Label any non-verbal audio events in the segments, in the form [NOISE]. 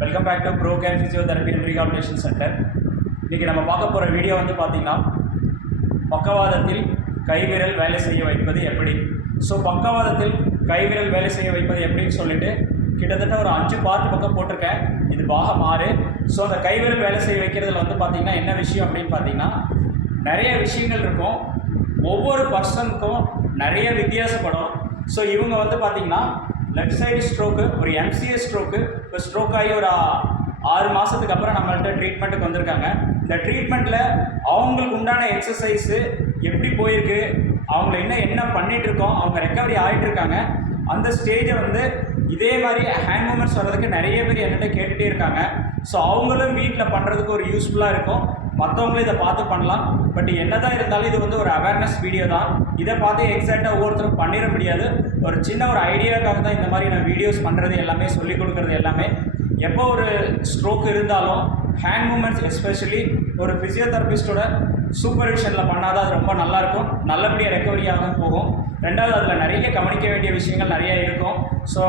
Welcome back to Pro Care physiotherapy and rehabilitation centre இன்றைக்கி நம்ம பார்க்க போகிற வீடியோ வந்து பார்த்திங்கன்னா பக்கவாதத்தில் கைவிரல் வேலை செய்ய வைப்பது எப்படி? ஸோ பக்கவாதத்தில் கைவிரல் வேலை செய்ய வைப்பது எப்படின்னு சொல்லிட்டு கிட்டத்தட்ட ஒரு அஞ்சு பார்ட் பக்கம் போட்டிருக்கேன். இது பாகம் ஆறு. ஸோ அந்த கைவிரல் வேலை செய்ய வைக்கிறதுல வந்து பார்த்திங்கன்னா என்ன விஷயம் அப்படின்னு பார்த்தீங்கன்னா நிறைய விஷயங்கள் இருக்கும். ஒவ்வொரு பர்சனுக்கும் நிறைய வித்தியாசப்படும். ஸோ இவங்க வந்து பார்த்திங்கன்னா லெஃப்ட் சைடு ஸ்ட்ரோக்கு ஒரு எம்சிஎஸ் ஸ்ட்ரோக்கு இப்போ ஸ்ட்ரோக் ஆகி ஒரு ஆறு மாதத்துக்கு அப்புறம் நம்மள்ட்ட ட்ரீட்மெண்ட்டுக்கு வந்திருக்காங்க. இந்த ட்ரீட்மெண்ட்டில் அவங்களுக்கு உண்டான எக்ஸசைஸு எப்படி போயிருக்கு அவங்கள என்ன என்ன பண்ணிகிட்டு இருக்கோம் அவங்க ரெக்கவரி ஆகிட்டு இருக்காங்க அந்த ஸ்டேஜை வந்து இதே மாதிரி ஹேண்ட் மூமெண்ட்ஸ் வர்றதுக்கு நிறைய பேர் என்கிட்ட கேட்டுகிட்டே இருக்காங்க. ஸோ அவங்களும் வீட்டில் பண்ணுறதுக்கு ஒரு யூஸ்ஃபுல்லாக இருக்கும். மற்றவங்களும் இதை பார்த்து பண்ணலாம். பட் என்னதான் இருந்தாலும் இது வந்து ஒரு அவேர்னஸ் வீடியோ தான். இதை பார்த்து எக்ஸாக்டாக ஒவ்வொருத்தரும் பண்ணிட முடியாது. ஒரு சின்ன ஒரு ஐடியாக்காக தான் இந்த மாதிரி நான் வீடியோஸ் பண்ணுறது எல்லாமே சொல்லிக் கொடுக்குறது எல்லாமே. எப்போ ஒரு ஸ்ட்ரோக் இருந்தாலும் ஹேண்ட் மூமெண்ட்ஸ் எஸ்பெஷலி ஒரு ஃபிசியோதெரபிஸ்டோட சூப்பர்விஷனில் பண்ணால் தான் அது ரொம்ப நல்லாயிருக்கும். நல்லபடியாக ரெக்கவரியாக போகும். ரெண்டாவது அதில் நிறைய கவனிக்க வேண்டிய விஷயங்கள் நிறைய இருக்கும். ஸோ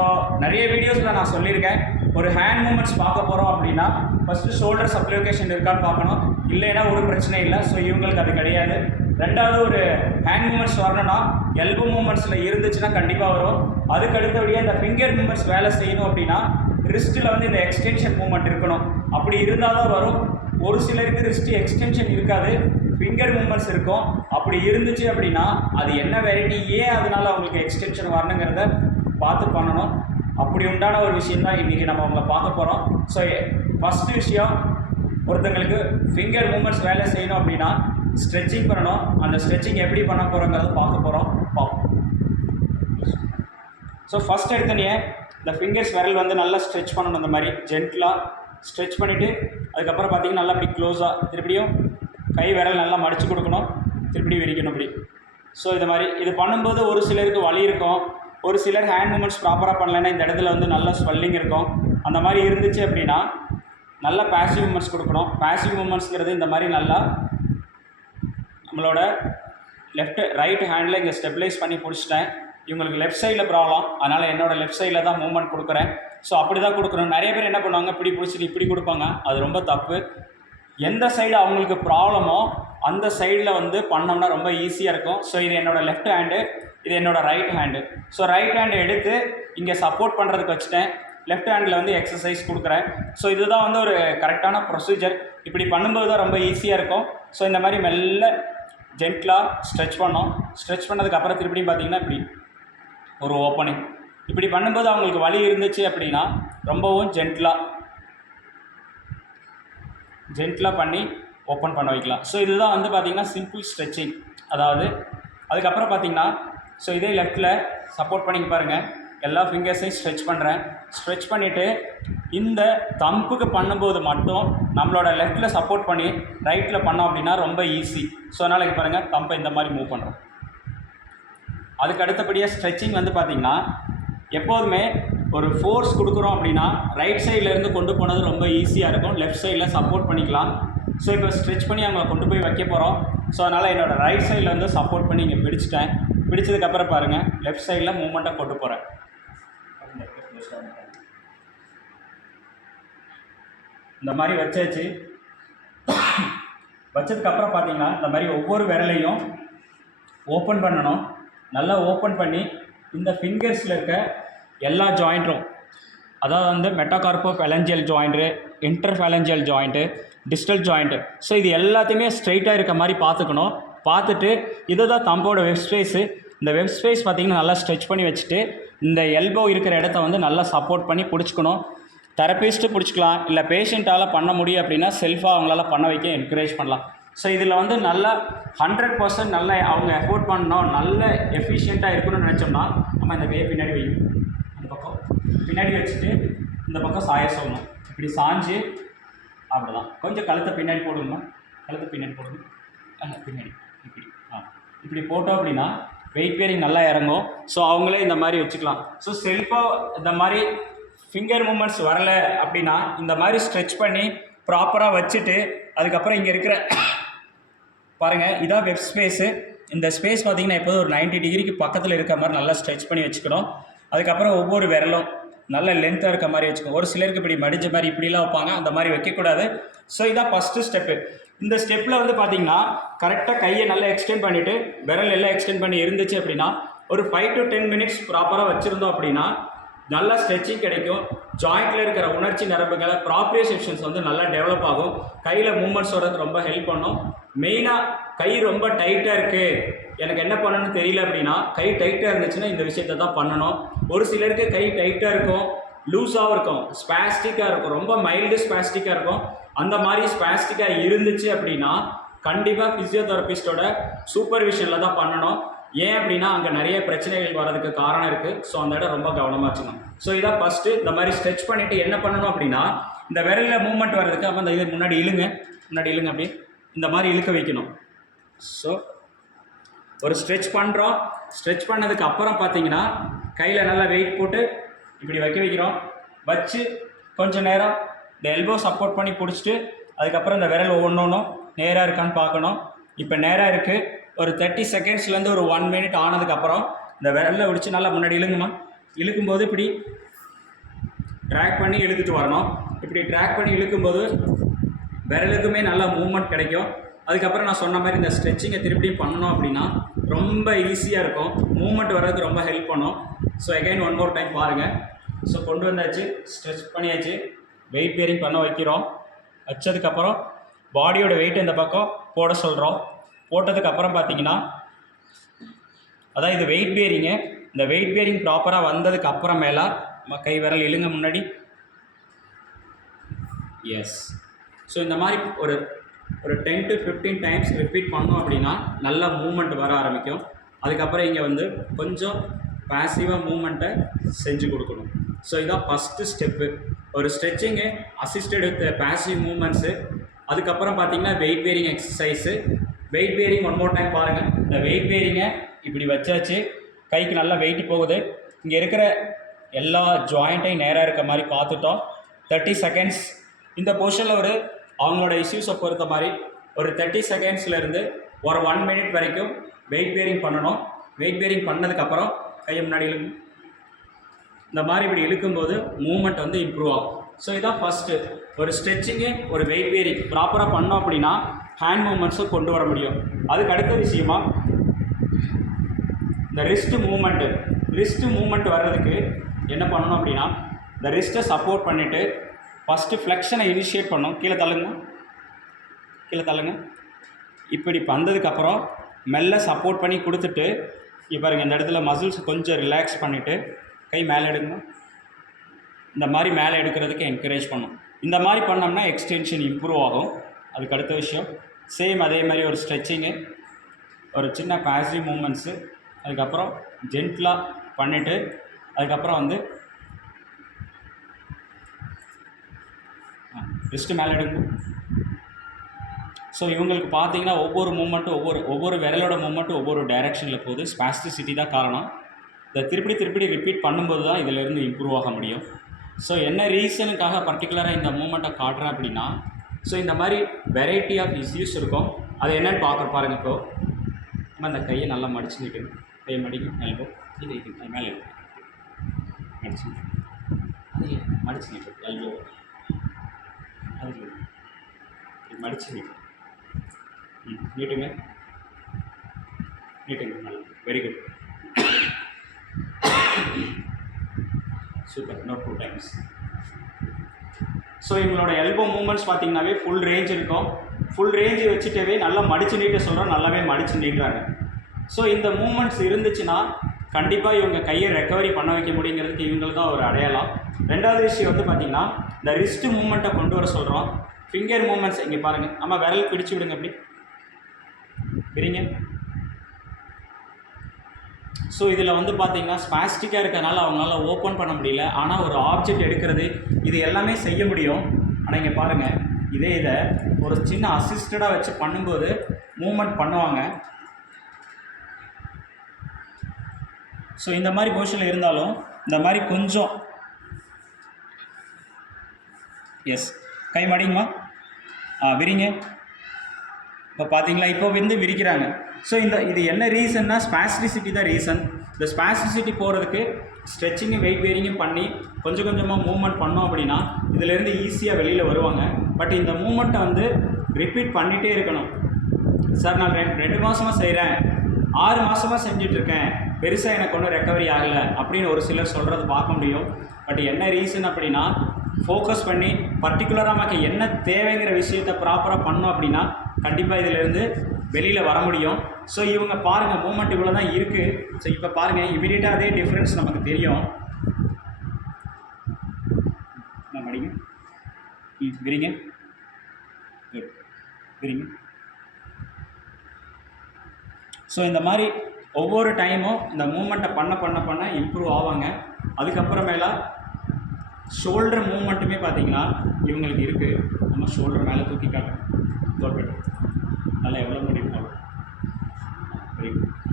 நிறைய வீடியோஸில் நான் சொல்லியிருக்கேன். ஒரு ஹேண்ட் மூமெண்ட்ஸ் பார்க்க போகிறோம் அப்படின்னா ஃபஸ்ட்டு ஷோல்டர் சப்ளிகேஷன் இருக்கான்னு பார்க்கணும். இல்லைன்னா ஒரு பிரச்சனை இல்லை. ஸோ இவங்களுக்கு அது கிடையாது. ரெண்டாவது ஒரு ஹேண்ட் மூமெண்ட்ஸ் வரணும்னா எல்போ மூமெண்ட்ஸில் இருந்துச்சுன்னா கண்டிப்பாக வரும். அதுக்கு அடுத்தபடியாக இந்த ஃபிங்கர் மூமெண்ட்ஸ் வேலை செய்யணும் அப்படின்னா ரிஸ்ட்டில் வந்து இந்த எக்ஸ்டென்ஷன் மூமெண்ட் இருக்கணும். அப்படி இருந்தால் தான் வரும். ஒரு சிலருக்கு ரிஸ்ட் எக்ஸ்டென்ஷன் இருக்காது. ஃபிங்கர் மூமெண்ட்ஸ் இருக்கும். அப்படி இருந்துச்சு அப்படின்னா அது என்ன வெரைட்டி ஏன் அதனால் அவங்களுக்கு எக்ஸ்டென்ஷன் வரணுங்கிறத பார்த்து பண்ணணும். அப்படி உண்டான ஒரு விஷயம் தான் இன்றைக்கி நம்ம அவங்கள பார்க்க போகிறோம் ஸோ ஃபஸ்ட்டு விஷயம் ஒருத்தங்களுக்கு ஃபிங்கர் மூமெண்ட்ஸ் வேலை செய்யணும் அப்படின்னா ஸ்ட்ரெச்சிங் பண்ணணும். அந்த ஸ்ட்ரெச்சிங் எப்படி பண்ண போகிறோங்கிறத பார்க்க போகிறோம் பார்ப்போம். ஸோ ஃபஸ்ட் எடுத்தனையே இந்த ஃபிங்கர்ஸ் விரல் வந்து நல்லா ஸ்ட்ரெச் பண்ணணும். இந்த மாதிரி ஜென்டலாக ஸ்ட்ரெச் பண்ணிவிட்டு அதுக்கப்புறம் பார்த்தீங்கன்னா நல்லா அப்படி க்ளோஸாக திருப்பியும் கை விரல் நல்லா மடித்து கொடுக்கணும். திருப்பியும் விரிக்கணும் அப்படி ஸோ இது மாதிரி இது பண்ணும்போது ஒரு சிலருக்கு வலி இருக்கும். ஒரு சிலர் ஹேண்ட் மூமெண்ட்ஸ் ப்ராப்பராக பண்ணலைன்னா இந்த இடத்துல வந்து நல்ல ஸ்வெல்லிங் இருக்கும். அந்த மாதிரி இருந்துச்சு அப்படின்னா நல்ல பேசிவ் மூமெண்ட்ஸ் கொடுக்கணும். பேசிவ் மூமெண்ட்ஸ்ங்கிறது இந்த மாதிரி நல்லா நம்மளோட லெஃப்ட் ரைட் ஹேண்டில் இங்கே ஸ்டெபிலைஸ் பண்ணி பிடிச்சிட்டேன். இவங்களுக்கு லெஃப்ட் சைடில் ப்ராப்ளம் அதனால் என்னோட லெஃப்ட் சைடில் தான் மூவ்மெண்ட் கொடுக்குறேன். ஸோ அப்படி தான் கொடுக்குறோம் நிறைய பேர் என்ன பண்ணுவாங்க? இப்படி பிடிச்சிட்டு இப்படி கொடுப்பாங்க. அது ரொம்ப தப்பு. எந்த சைடு அவங்களுக்கு ப்ராப்ளமோ அந்த சைடில் வந்து பண்ணோம்னா ரொம்ப ஈஸியாக இருக்கும். ஸோ இது என்னோடய லெஃப்ட் ஹேண்டு இது என்னோடய ரைட் ஹேண்டு ஸோ ரைட் ஹேண்டை எடுத்து இங்கே சப்போர்ட் பண்ணுறதுக்கு வச்சுட்டேன். லெஃப்ட் ஹேண்டில் வந்து எக்ஸசைஸ் கொடுக்குறேன். ஸோ இதுதான் வந்து ஒரு கரெக்டான ப்ரொசீஜர் இப்படி பண்ணும்போது தான் ரொம்ப ஈஸியாக இருக்கும். ஸோ இந்த மாதிரி மெல்ல ஜென்ட்லாக ஸ்ட்ரெச் பண்ணோம். ஸ்ட்ரெச் பண்ணதுக்கப்புறம் திருப்பியும் பார்த்தீங்கன்னா இப்படி ஒரு ஓப்பனிங் இப்படி பண்ணும்போது அவங்களுக்கு வலி இருந்துச்சு அப்படின்னா ரொம்பவும் ஜென்ட்லாக ஜென்ட்லாக பண்ணி ஓப்பன் பண்ண வைக்கலாம். ஸோ இதுதான் வந்து பார்த்திங்கன்னா சிம்பிள் ஸ்ட்ரெச்சிங் அதாவது அதுக்கப்புறம் பார்த்தீங்கன்னா ஸோ இதே லெஃப்ட்டில் சப்போர்ட் பண்ணிங்க பாருங்கள் எல்லா ஃபிங்கர்ஸையும் ஸ்ட்ரெச் பண்ணுறேன் ஸ்ட்ரெச் பண்ணிவிட்டு இந்த தம்புக்கு பண்ணும்போது மட்டும் நம்மளோட லெஃப்ட்டில் சப்போர்ட் பண்ணி ரைட்டில் பண்ணோம் அப்படின்னா ரொம்ப ஈஸி ஸோ அதனால் இங்கே பாருங்கள் தம்பை இந்த மாதிரி மூவ் பண்ணுறோம் அதுக்கு அடுத்தபடியாக ஸ்ட்ரெச்சிங் வந்து பார்த்திங்கன்னா எப்போதுமே ஒரு ஃபோர்ஸ் கொடுக்குறோம் அப்படின்னா ரைட் சைட்லேருந்து கொண்டு போனது ரொம்ப ஈஸியாக இருக்கும். லெஃப்ட் சைடில் சப்போர்ட் பண்ணிக்கலாம். ஸோ இப்போ ஸ்ட்ரெச் பண்ணி அவங்கள கொண்டு போய் வைக்க போகிறோம் ஸோ அதனால் என்னோடய ரைட் சைடில் வந்து சப்போர்ட் பண்ணி இங்கே பிடிச்சிட்டேன். பிடிச்சதுக்கப்புறம் பாருங்கள் லெஃப்ட் சைடில் மூமெண்ட்டாக கொண்டு போகிறேன் இந்த மாதிரி வச்சாச்சு. வச்சதுக்கப்புறம் பார்த்தீங்கன்னா இந்த மாதிரி ஒவ்வொரு விரலையும் ஓப்பன் பண்ணணும். நல்லா ஓப்பன் பண்ணி இந்த ஃபிங்கர்ஸில் இருக்க எல்லா ஜாயிண்ட்டும் அதாவது வந்து metacarpophalangeal joint interphalangeal joint distal joint so இது எல்லாத்தையுமே ஸ்ட்ரைட்டாக இருக்க மாதிரி பார்த்துக்கணும். பார்த்துட்டு இதை தான் தம்போட வெப் ஸ்பேஸு இந்த வெப் ஸ்பேஸ் பார்த்திங்கன்னா நல்லா ஸ்ட்ரெச் பண்ணி வச்சுட்டு இந்த எல்போ இருக்கிற இடத்த வந்து நல்லா சப்போர்ட் பண்ணி பிடிச்சிக்கணும். தெரபிஸ்ட்டு பிடிச்சிக்கலாம். இல்லை பேஷண்ட்டால் பண்ண முடியும் அப்படின்னா செல்ஃபாக அவங்களால பண்ண வைக்க என்கரேஜ் பண்ணலாம். ஸோ இதில் வந்து நல்லா ஹண்ட்ரட் பர்சன்ட் நல்ல அவங்க எஃபோர்ட் பண்ணணும். நல்ல எஃபிஷியண்ட்டாக இருக்கணும்னு நினச்சோம்னா நம்ம இந்த கையை பின்னாடி வைக்கணும் அந்த பக்கம். பின்னாடி வச்சுட்டு இந்த பக்கம் சாய சொல்லணும் இப்படி சாஞ்சு அப்படிதான் கொஞ்சம் கழுத்தை பின்னாடி போடுங்க கழுத்தை பின்னாடி போடுங்க. பின்னாடி. இப்படி போட்டோம் அப்படின்னா வெயிட் பேரிங் நல்லா இறங்கும். ஸோ அவங்களே இந்த மாதிரி வச்சுக்கலாம். ஸோ செல்ஃபாக இந்த மாதிரி ஃபிங்கர் மூமெண்ட்ஸ் வரல அப்படின்னா இந்த மாதிரி ஸ்ட்ரெச் பண்ணி ப்ராப்பராக வச்சுட்டு அதுக்கப்புறம் இங்கே இருக்கிற [COUGHS] பாருங்கள் இதான் வெப் ஸ்பேஸு இந்த ஸ்பேஸ் பார்த்தீங்கன்னா எப்போதும் ஒரு 90 டிகிரிக்கு பக்கத்தில் இருக்க மாதிரி நல்லா ஸ்ட்ரெச் பண்ணி வச்சுக்கணும். அதுக்கப்புறம் ஒவ்வொரு விரலும் நல்ல லென்த்தாக இருக்க மாதிரி வச்சுக்கோங்க ஒரு சிலருக்கு இப்படி மடிஞ்ச மாதிரி இப்படிலாம் வைப்பாங்க அந்த மாதிரி வைக்கக்கூடாது. ஸோ இதான் ஃபஸ்ட்டு ஸ்டெப்பு இந்த ஸ்டெப்பில் வந்து பார்த்தீங்கன்னா கரெக்டாக கையை நல்லா எக்ஸ்டெண்ட் பண்ணிவிட்டு விரல் எல்லாம் எக்ஸ்டெண்ட் பண்ணி இருந்துச்சு அப்படின்னா ஒரு ஃபைவ் டு டென் மினிட்ஸ் ப்ராப்பராக வச்சுருந்தோம் அப்படின்னா நல்லா ஸ்ட்ரெச்சிங் கிடைக்கும். ஜாயிண்ட்டில் இருக்கிற உணர்ச்சி நரம்புகளை ப்ராப்ரியோசெப்ஷன்ஸ் வந்து நல்லா டெவலப் ஆகும். கையில் மூமெண்ட்ஸ் வர்றது ரொம்ப ஹெல்ப் பண்ணும். மெயினாக கை ரொம்ப டைட்டாக இருக்குது எனக்கு என்ன பண்ணணும்னு தெரியல அப்படின்னா கை டைட்டாக இருந்துச்சுன்னா இந்த விஷயத்தை தான் பண்ணணும். ஒரு சிலருக்கு கை டைட்டாக இருக்கும் லூஸாகவும் இருக்கும் ஸ்பாஸ்டிக்காக இருக்கும் ரொம்ப மைல்டு ஸ்பாஸ்டிக்காக இருக்கும். அந்த மாதிரி ஸ்பாஸ்டிக்காக இருந்துச்சு அப்படின்னா கண்டிப்பாக ஃபிசியோதெரபிஸ்டோட சூப்பர்விஷனில் தான் பண்ணணும். ஏன் அப்படின்னா அங்கே நிறைய பிரச்சனைகள் வர்றதுக்கு காரணம் இருக்குது ஸோ அந்த இடம் ரொம்ப கவனமாக வச்சுக்கணும். ஸோ இதான் ஃபஸ்ட்டு இந்த மாதிரி ஸ்ட்ரெச் பண்ணிவிட்டு என்ன பண்ணணும் அப்படின்னா இந்த விரலில் மூவ்மெண்ட் வர்றதுக்கு அப்போ இந்த இது முன்னாடி இழுங்க. முன்னாடி இழுங்க அப்படி இந்த மாதிரி இழுக்க வைக்கணும். ஸோ ஒரு ஸ்ட்ரெச் பண்ணுறோம் ஸ்ட்ரெச் பண்ணதுக்கு அப்புறம் பார்த்தீங்கன்னா கையில் நல்லா வெயிட் போட்டு இப்படி வைக்க வைக்கிறோம். வச்சு கொஞ்சம் நேரம் இந்த எல்போ சப்போர்ட் பண்ணி பிடிச்சிட்டு அதுக்கப்புறம் இந்த விரல் ஒவ்வொன்றும் நேராக இருக்கான்னு பார்க்கணும். இப்போ நேராக இருக்குது ஒரு தேர்ட்டி செகண்ட்ஸ்லேருந்து ஒரு ஒன் மினிட் ஆனதுக்கப்புறம் இந்த விரலில் விடிச்சு நல்லா முன்னாடி இழுங்குமா இழுக்கும்போது இப்படி ட்ராக் பண்ணி இழுத்துட்டு வரணும். இப்படி ட்ராக் பண்ணி இழுக்கும்போது விரலுக்குமே நல்ல மூவ்மெண்ட் கிடைக்கும். அதுக்கப்புறம் நான் சொன்ன மாதிரி இந்த ஸ்ட்ரெச்சிங்கை திருப்பியும் பண்ணணும் அப்படின்னா ரொம்ப ஈஸியாக இருக்கும். மூவ்மெண்ட் வர்றதுக்கு ரொம்ப ஹெல்ப் பண்ணும். So again one more time பாருங்கள் ஸோ கொண்டு வந்தாச்சு ஸ்ட்ரெச் பண்ணியாச்சு. வெயிட் பேரிங் பண்ண வைக்கிறோம். வச்சதுக்கப்புறம் பாடியோட வெயிட் இந்த பக்கம் போட சொல்கிறோம் போட்டதுக்கப்புறம் பார்த்தீங்கன்னா அதான் இது வெயிட் பேரிங்கு இந்த வெயிட் பேரிங் ப்ராப்பராக வந்ததுக்கு அப்புறமேலா கை விரல் இழுங்க முன்னாடி. எஸ் ஸோ இந்த மாதிரி ஒரு ஒரு ten to fifteen times repeat பண்ணோம் அப்படின்னா நல்ல மூமெண்ட் வர ஆரம்பிக்கும். அதுக்கப்புறம் இங்கே வந்து கொஞ்சம் பேசிவாக மூமெண்ட்டை செஞ்சு கொடுக்கணும். ஸோ இதான் ஃபஸ்ட்டு ஸ்டெப்பு ஒரு stretching assisted with passive movements அதுக்கப்புறம் பார்த்தீங்கன்னா weight bearing exercise weight bearing one more time பாருங்கள் இந்த வெயிட் பேரிங்கை இப்படி வச்சாச்சு. கைக்கு நல்லா வெயிட் போகுது. இங்கே இருக்கிற எல்லா ஜாயிண்ட்டையும் நேராக இருக்க மாதிரி பார்த்துட்டோம். தேர்ட்டி செகண்ட்ஸ் இந்த பொசிஷனில் ஒரு அவங்களோட இஷ்யூஸை பொறுத்த மாதிரி ஒரு தேர்ட்டி செகண்ட்ஸ்லேருந்து ஒரு ஒன் மினிட் வரைக்கும் வெயிட் பேரிங் பண்ணணும். வெயிட் பேரிங் பண்ணதுக்கப்புறம் கையை முன்னாடி இழுக்கும் இந்த மாதிரி இப்படி இழுக்கும்போது மூமெண்ட் வந்து இம்ப்ரூவ் ஆகும். ஸோ இதான் ஃபஸ்ட்டு ஒரு ஸ்ட்ரெச்சிங்கு ஒரு வெயிட் பேரிங் ப்ராப்பராக பண்ணோம் அப்படின்னா ஹேண்ட் மூமெண்ட்ஸும் கொண்டு வர முடியும். அதுக்கு அடுத்த விஷயமா இந்த ரிஸ்ட் மூமெண்ட்டு ரிஸ்ட் மூமெண்ட் வர்றதுக்கு என்ன பண்ணணும் அப்படின்னா இந்த ரிஸ்ட்டை சப்போர்ட் பண்ணிவிட்டு ஃபஸ்ட்டு ஃப்ளெக்ஷனை இனிஷியேட் பண்ணணும் கீழே தள்ளுங்க. கீழே தள்ளுங்க. இப்படி வந்ததுக்கப்புறம் மெல்ல சப்போர்ட் பண்ணி கொடுத்துட்டு இப்போ பாருங்கள் இந்த இடத்துல மசில்ஸ் கொஞ்சம் ரிலாக்ஸ் பண்ணிவிட்டு கை மேலே எடுங்க. இந்த மாதிரி மேலே எடுக்கிறதுக்கு என்கரேஜ் பண்ணும். இந்த மாதிரி பண்ணோம்னா எக்ஸ்டென்ஷன் இம்ப்ரூவ் ஆகும். அதுக்கு அடுத்த விஷயம் சேம் அதே மாதிரி ஒரு ஸ்ட்ரெச்சிங்கு ஒரு சின்ன பாசிட்டிவ் மூமெண்ட்ஸு அதுக்கப்புறம் ஜென்ட்லாக பண்ணிவிட்டு அதுக்கப்புறம் வந்து ரிஸ்ட்டு மேலே எடுக்கும் ஸோ இவங்களுக்கு பார்த்தீங்கன்னா ஒவ்வொரு மூமெண்ட்டும் ஒவ்வொரு ஒவ்வொரு விரலோட மூமெண்ட்டும் ஒவ்வொரு டைரெக்ஷனில் போகுது. ஸ்பாஸ்டிசிட்டி தான் காரணம். இதை திருப்பி திருப்பி ரிப்பீட் பண்ணும்போது தான் இதிலேருந்து இம்ப்ரூவ் ஆக முடியும். ஸோ என்ன ரீசனுக்காக பர்டிகுலராக இந்த மூமெண்ட்டை காட்டுறேன் அப்படின்னா ஸோ இந்த மாதிரி வெரைட்டி ஆஃப் இஷ்யூஸ் இருக்கும். அது என்னென்னு பார்க்க பாருங்க இப்போ நம்ம அந்த கையை நல்லா மடிச்சு நிற்கணும் கையை மடிக்கும் எல்போ இது இது அது மேலே இருக்கு. மடிச்சு நிக்கணும். அது மடிச்சு நிற்கும் எல்போ அது மடிச்சு நிற்கும் ம் நீட்டுங்க. நீட்டுங்க நல்லா. Very good super note two times so எங்களோட எல்போ மூமெண்ட்ஸ் பார்த்தீங்கன்னாவே ஃபுல் ரேஞ்ச் இருக்கும். ஃபுல் ரேஞ்சு வச்சுட்டவே நல்லா மடிச்சு நீட்ட சொல்கிறோம் நல்லாவே மடிச்சு நீட்டுறாங்க. ஸோ இந்த மூமெண்ட்ஸ் இருந்துச்சுன்னா கண்டிப்பாக இவங்க கையை ரெக்கவரி பண்ண வைக்க முடியுங்கிறதுக்கு இவங்களுக்கு தான் ஒரு அடையாளம். ரெண்டாவது விஷயம் வந்து பார்த்திங்கன்னா இந்த ரிஸ்ட்டு மூமெண்ட்டை கொண்டு வர சொல்கிறோம் ஃபிங்கர் மூமெண்ட்ஸ் இங்கே பாருங்கள் நம்ம விரல் பிடிச்சி விடுங்க அப்படி. பிரிங்க. ஸோ இதில் வந்து பார்த்தீங்கன்னா ஸ்பாஸ்டிக்காக இருக்கிறனால அவங்களால ஓப்பன் பண்ண முடியல. ஆனால் ஒரு ஆப்ஜெக்ட் எடுக்கிறது இது எல்லாமே செய்ய முடியும். ஆனால் இங்கே பாருங்கள் இதே இதை ஒரு சின்ன அசிஸ்டடாக வச்சு பண்ணும்போது மூமெண்ட் பண்ணுவாங்க. ஸோ இந்த மாதிரி பொசிஷனில் இருந்தாலும் இந்த மாதிரி கொஞ்சம். எஸ் கை மடிங்கம்மா. ஆ விரிங்க. இப்போ பார்த்தீங்களா இப்போ வந்து விரிக்கிறாங்க. ஸோ இந்த இது என்ன ரீசன்னா ஸ்பாஸ்டிசிட்டி தான் ரீசன் இந்த ஸ்பாஸ்டிசிட்டி போகிறதுக்கு ஸ்ட்ரெச்சிங்கும் வெயிட் வேரிங்கும் பண்ணி கொஞ்சம் கொஞ்சமாக மூவ்மெண்ட் பண்ணோம் அப்படின்னா இதுலேருந்து ஈஸியாக வெளியில் வருவாங்க. பட் இந்த மூமெண்ட்டை வந்து ரிப்பீட் பண்ணிகிட்டே இருக்கணும். சார் நான் ரெண்டு ரெண்டு மாதமாக செய்கிறேன் ஆறு மாதமாக செஞ்சிட்ருக்கேன் பெருசாக எனக்கு ஒன்றும் ரெக்கவரி ஆகலை அப்படின்னு ஒரு சிலர் சொல்கிறது பார்க்க முடியும். பட் என்ன ரீசன் அப்படின்னா ஃபோக்கஸ் பண்ணி பர்டிகுலராக நமக்கு என்ன தேவைங்கிற விஷயத்த ப்ராப்பராக பண்ணோம் அப்படின்னா கண்டிப்பாக இதிலேருந்து வெளியில் வர முடியும். ஸோ இவங்க பாருங்கள் மூமெண்ட் இவ்வளோ தான் இருக்குது ஸோ இப்போ பாருங்கள் இமீடியட்டாக அதே டிஃப்ரென்ஸ் நமக்கு தெரியும். நான் மடிங்க? ம் விரிங்க. விரிங்க. ஸோ இந்த மாதிரி ஒவ்வொரு டைமும் இந்த மூமெண்ட்டை பண்ண பண்ண பண்ண இம்ப்ரூவ் ஆவாங்க. அதுக்கப்புறமேலா ஷோல்டர் மூமெண்ட்டுமே பார்த்தீங்கன்னா இவங்களுக்கு இருக்குது நம்ம ஷோல்டர் மேலே தூக்கி காட்டுறோம் தோல்பெட்டு நல்லா எவ்வளோ முடியும் அவ்வளோ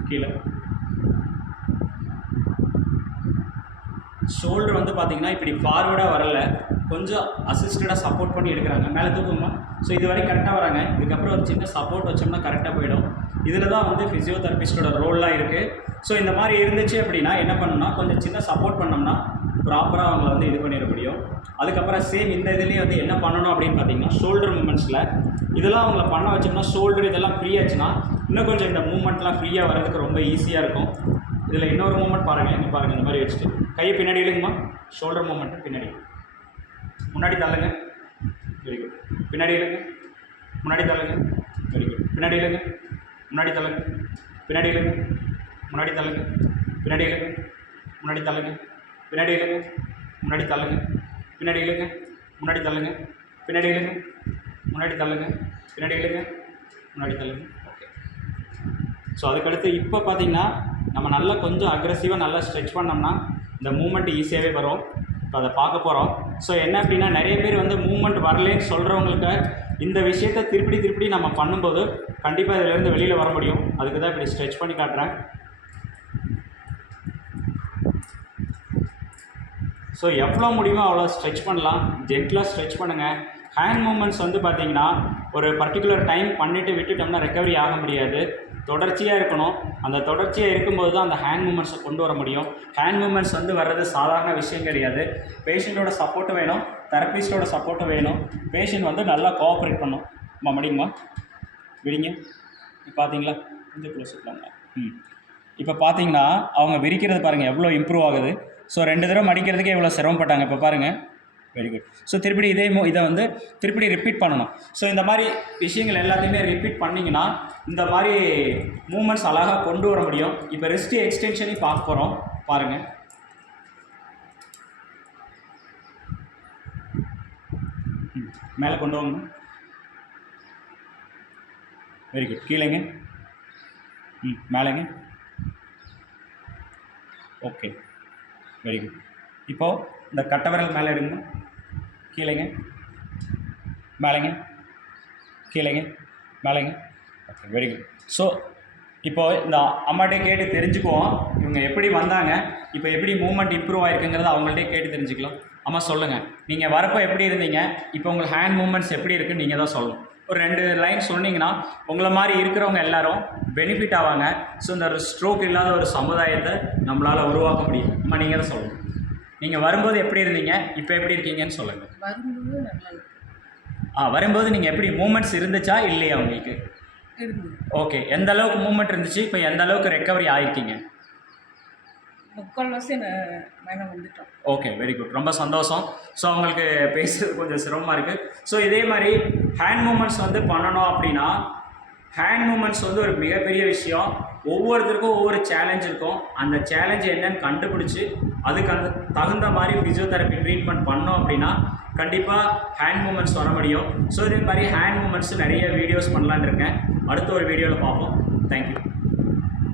கீழே. ஷோல்டர் வந்து பார்த்தீங்கன்னா இப்படி ஃபார்வர்டாக வரல. கொஞ்சம் அசிஸ்டடாக சப்போர்ட் பண்ணி எடுக்கிறாங்க. மேலே தூக்குமா ஸோ இது வரைக்கும் கரெக்டாக வராங்க. இதுக்கப்புறம் ஒரு சின்ன சப்போர்ட் வச்சோம்னா கரெக்டாக போயிடும். இதில் தான் வந்து ஃபிசியோதெரபிஸ்டோட ரோல்லாம் இருக்குது ஸோ இந்த மாதிரி இருந்துச்சு அப்படின்னா என்ன பண்ணணும்னா கொஞ்சம் சின்ன சப்போர்ட் பண்ணோம்னா ப்ராப்பராக அவங்கள வந்து இது பண்ணிட முடியும். அதுக்கப்புறம் சேம் இந்த இதுலேயே வந்து என்ன பண்ணணும் அப்படின்னு பார்த்தீங்கன்னா ஷோல்டர் மூமெண்ட்ஸில் இதெல்லாம் அவங்கள பண்ண வச்சோம்னா ஷோல்டர் இதெல்லாம் ஃப்ரீ ஆச்சுன்னா இன்னும் கொஞ்சம் இந்த மூமெண்ட்லாம் ஃப்ரீயாக வரதுக்கு ரொம்ப ஈஸியாக இருக்கும். இதில் இன்னொரு மூமெண்ட் பாருங்கள் இங்கே பாருங்கள் இந்த மாதிரி வச்சுட்டு. கையை பின்னாடி இல்லைங்கம்மா ஷோல்டர் மூமெண்ட்டு பின்னாடி. முன்னாடி தள்ளுங்க. வெரி குட் பின்னாடி இழுங்க. முன்னாடி தள்ளுங்க. வெரி குட் பின்னாடி இழுங்க. முன்னாடி தள்ளுங்க. பின்னாடி இழுங்க. முன்னாடி தள்ளுங்க. பின்னாடி இழுங்க. முன்னாடி தள்ளுங்க. பின்னாடி இழுங்க. முன்னாடி தள்ளுங்க. பின்னாடி இழுங்க. முன்னாடி தள்ளுங்க. பின்னாடி இழுங்க. முன்னாடி தள்ளுங்க. பின்னாடி இழுங்க. முன்னாடி தள்ளுங்க. ஓகே ஸோ அதுக்கடுத்து இப்போ பார்த்தீங்கன்னா நம்ம நல்லா கொஞ்சம் அக்ரெசிவாக நல்லா ஸ்ட்ரெச் பண்ணோம்னா இந்த மூமெண்ட் ஈஸியாகவே வரும். இப்போ அதை பார்க்க போகிறோம் ஸோ என்ன அப்படின்னா நிறைய பேர் வந்து மூமெண்ட் வரலேன்னு சொல்கிறவங்களுக்கு இந்த விஷயத்தை திருப்பி திருப்பி நம்ம பண்ணும்போது கண்டிப்பாக இதிலேருந்து வெளியில் வர முடியும். அதுக்கு தான் இப்படி ஸ்ட்ரெச் பண்ணி காட்டுறேன். ஸோ எவ்வளோ முடியுமோ அவ்வளோ ஸ்ட்ரெச் பண்ணலாம். ஜென்டிலாக ஸ்ட்ரெச் பண்ணுங்கள் ஹேண்ட் மூமெண்ட்ஸ் வந்து பார்த்தீங்கன்னா ஒரு பர்டிகுலர் டைம் பண்ணிவிட்டு விட்டுட்டோம்னா ரெக்கவரி ஆக முடியாது. தொடர்ச்சியாக இருக்கணும். அந்த தொடர்ச்சியாக இருக்கும்போது தான் அந்த ஹேண்ட் மூமெண்ட்ஸை கொண்டு வர முடியும். ஹேண்ட் மூமெண்ட்ஸ் வந்து வர்றது சாதாரண விஷயம் கிடையாது. பேஷண்ட்டோட சப்போர்ட்டும் வேணும். தெரப்பிஸ்டோட சப்போர்ட்டும் வேணும். பேஷண்ட் வந்து நல்லா கோஆப்ரேட் பண்ணும். அம்மா முடியுமா? விடிங்க. பார்த்தீங்களா கொஞ்சம் க்ளோஸ் ம். இப்போ பார்த்தீங்கன்னா அவங்க விரிக்கிறது பாருங்கள் எவ்வளோ இம்ப்ரூவ் ஆகுது. ஸோ ரெண்டு தடவை மடிக்கிறதுக்கே எவ்வளோ சிரமப்பட்டாங்க. இப்போ பாருங்கள் வெரி குட் ஸோ திருப்பி இதே மோ இதை வந்து திருப்பி ரிப்பீட் பண்ணணும். ஸோ இந்த மாதிரி விஷயங்கள் எல்லாத்தையுமே ரிப்பீட் பண்ணிங்கன்னா இந்த மாதிரி மூமெண்ட்ஸ் அழகாக கொண்டு வர முடியும். இப்போ ரெஸ்ட் எக்ஸ்டென்ஷனையும் பார்க்க போகிறோம் பாருங்கள் ம், மேலே கொண்டு வாங்க. வெரி குட் கீழேங்க. ம் மேலேங்க. ஓகே வெரி குட் இப்போது இந்த கட்டவரல் மேலே எடுங்க. கீழேங்க. மேலேங்க. கீழேங்க. மேலேங்க. ஓகே வெரி குட் ஸோ இப்போ இந்த அம்மாட்டே கேட்டு தெரிஞ்சுக்குவோம். இவங்க எப்படி வந்தாங்க? இப்போ எப்படி மூமெண்ட் இம்ப்ரூவ் ஆகிருக்குங்கிறத அவங்கள்ட்டே கேட்டு தெரிஞ்சுக்கலாம். அம்மா சொல்லுங்கள் நீங்கள் வரப்போ எப்படி இருந்தீங்க? இப்போ உங்கள் ஹேண்ட் மூமெண்ட்ஸ் எப்படி இருக்குன்னு நீங்கள் தான் சொல்லணும். ஒரு ரெண்டு லைன் சொன்னீங்கன்னா உங்களை மாதிரி இருக்கிறவங்க எல்லாரும் பெனிஃபிட் ஆவாங்க. ஸோ இந்த ஸ்ட்ரோக் இல்லாத ஒரு சமுதாயத்தை நம்மளால் உருவாக்க முடியும். அம்மா நீங்கள் தான் சொல்லணும். நீங்கள் வரும்போது எப்படி இருந்தீங்க? இப்போ எப்படி இருக்கீங்கன்னு சொல்லுங்கள் வரும்போது நல்லா இருக்கு. ஆ வரும்போது நீங்கள் எப்படி மூமெண்ட்ஸ் இருந்துச்சா? இல்லையா உங்களுக்கு? ஓகே எந்த அளவுக்கு மூமெண்ட் இருந்துச்சு? இப்போ எந்த அளவுக்கு ரெக்கவரி ஆகிருக்கீங்க முக்கால்வாசி மேலே வந்துட்டோம். ஓகே வெரி குட் ரொம்ப சந்தோஷம். ஸோ அவங்களுக்கு பேசுறது கொஞ்சம் சிரமமாக இருக்குது ஸோ இதே மாதிரி ஹேண்ட் மூமெண்ட்ஸ் வந்து பண்ணணும் அப்படின்னா ஹேண்ட் மூமெண்ட்ஸ் வந்து ஒரு மிகப்பெரிய விஷயம். ஒவ்வொருத்தருக்கும் ஒவ்வொரு சேலஞ்ச் இருக்கும். அந்த சேலஞ்ச் என்னன்னு கண்டுபிடிச்சி அதுக்கு அந்த தகுந்த மாதிரி ஃபிசியோதெரப்பி ட்ரீட்மெண்ட் பண்ணோம் அப்படின்னா கண்டிப்பாக ஹேண்ட் மூமெண்ட்ஸ் வர முடியும். ஸோ இதே மாதிரி ஹேண்ட் மூமெண்ட்ஸ் நிறைய வீடியோஸ் பண்ணலான்னு இருக்கேன். அடுத்த ஒரு வீடியோவில் பார்ப்போம். தேங்க்யூ